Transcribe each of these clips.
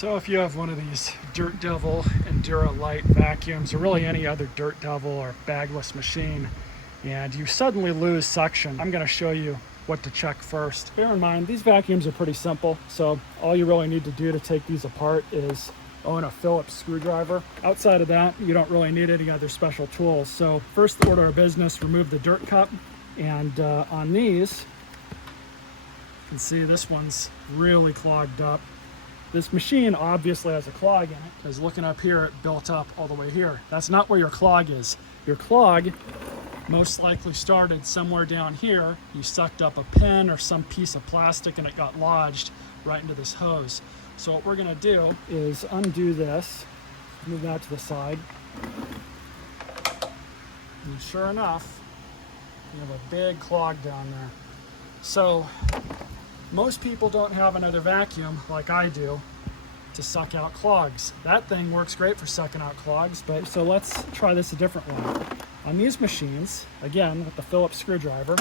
So if you have one of these Dirt Devil Endura Lite vacuums, or really any other Dirt Devil or bagless machine, and you suddenly lose suction, I'm going to show you what to check first. Bear in mind, these vacuums are pretty simple, so all you really need to do to take these apart is own a Phillips screwdriver. Outside of that, you don't really need any other special tools. So first order of business, remove the dirt cup, and on these, you can see this one's really clogged up. This machine obviously has a clog in it, because looking up here, it built up all the way here. That's not where your clog is. Your clog most likely started somewhere down here. You sucked up a pin or some piece of plastic and it got lodged right into this hose. So what we're gonna do is undo this, move that to the side. And sure enough, you have a big clog down there. So most people don't have another vacuum like I do to suck out clogs. That thing works great for sucking out clogs, but so let's try this a different way. On these machines, again, with the Phillips screwdriver,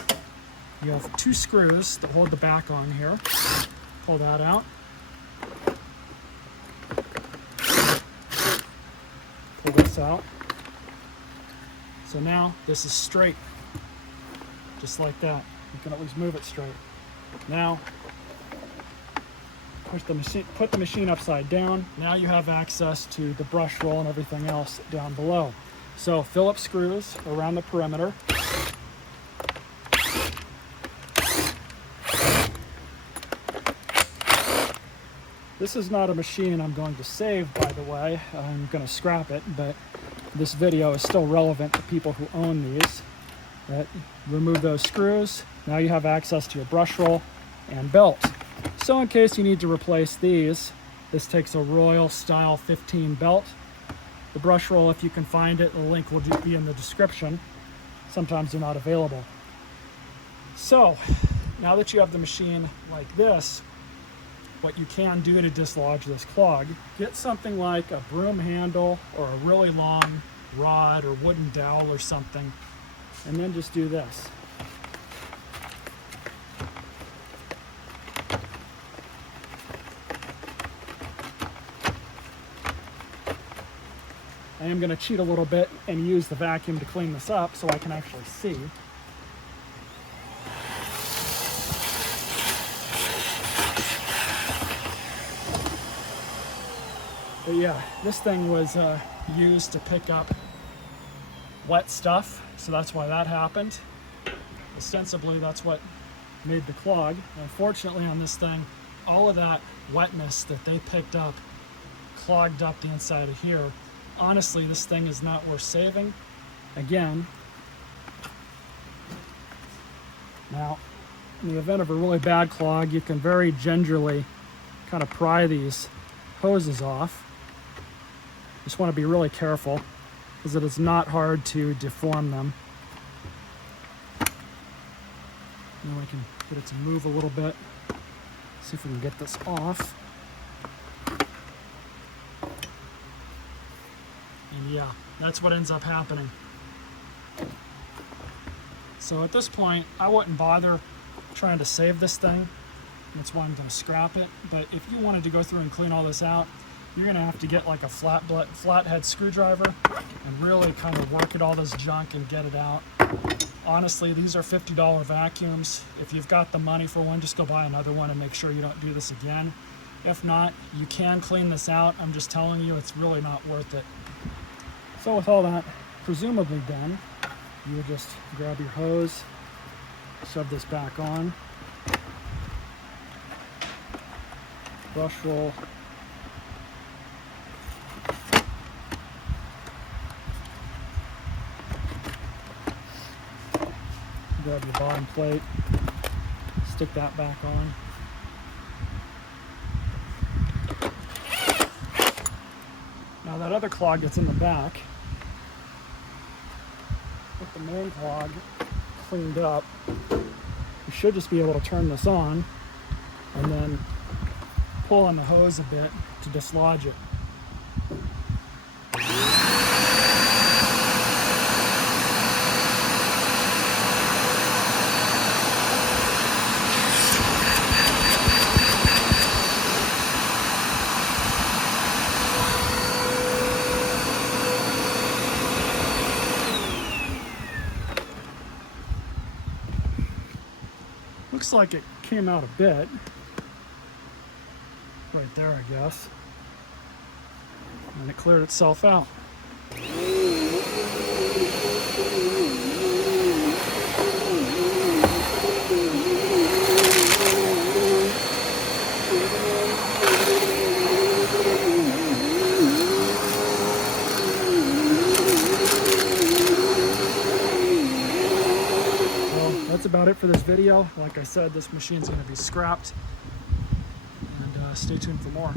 you have two screws that hold the back on here. Pull that out. Pull this out. So now this is straight, just like that. You can always move it straight. Now, put the machine upside down. Now you have access to the brush roll and everything else down below. So Phillips screws around the perimeter. This is not a machine I'm going to save, by the way. I'm going to scrap it, but this video is still relevant to people who own these. Remove those screws. Now you have access to your brush roll and belt. So in case you need to replace these, this takes a Royal Style 15 belt. The brush roll, if you can find it, the link will be in the description. Sometimes they're not available. So now that you have the machine like this, what you can do to dislodge this clog, get something like a broom handle or a really long rod or wooden dowel or something, and then just do this. I am going to cheat a little bit and use the vacuum to clean this up so I can actually see. But yeah, this thing was used to pick up wet stuff, so that's why that happened. Ostensibly, that's what made the clog. Unfortunately, on this thing, all of that wetness that they picked up clogged up the inside of here. Honestly, this thing is not worth saving. Again, now, in the event of a really bad clog, you can very gingerly kind of pry these hoses off. Just want to be really careful, because it is not hard to deform them. Now I can get it to move a little bit. See if we can get this off. And yeah, that's what ends up happening. So at this point, I wouldn't bother trying to save this thing. That's why I'm going to scrap it. But if you wanted to go through and clean all this out, you're going to have to get like a flathead screwdriver and really kind of work at all this junk and get it out. Honestly, these are $50 vacuums. If you've got the money for one, just go buy another one and make sure you don't do this again. If not, you can clean this out. I'm just telling you, it's really not worth it. So with all that presumably done, you would just grab your hose, shove this back on, brush roll, grab your bottom plate, stick that back on. Now that other clog that's in the back, with the main clog cleaned up, you should just be able to turn this on and then pull on the hose a bit to dislodge it. looks like it came out a bit. Right there, I guess. And it cleared itself out. That's about it for this video. Like I said, this machine's going to be scrapped, and stay tuned for more.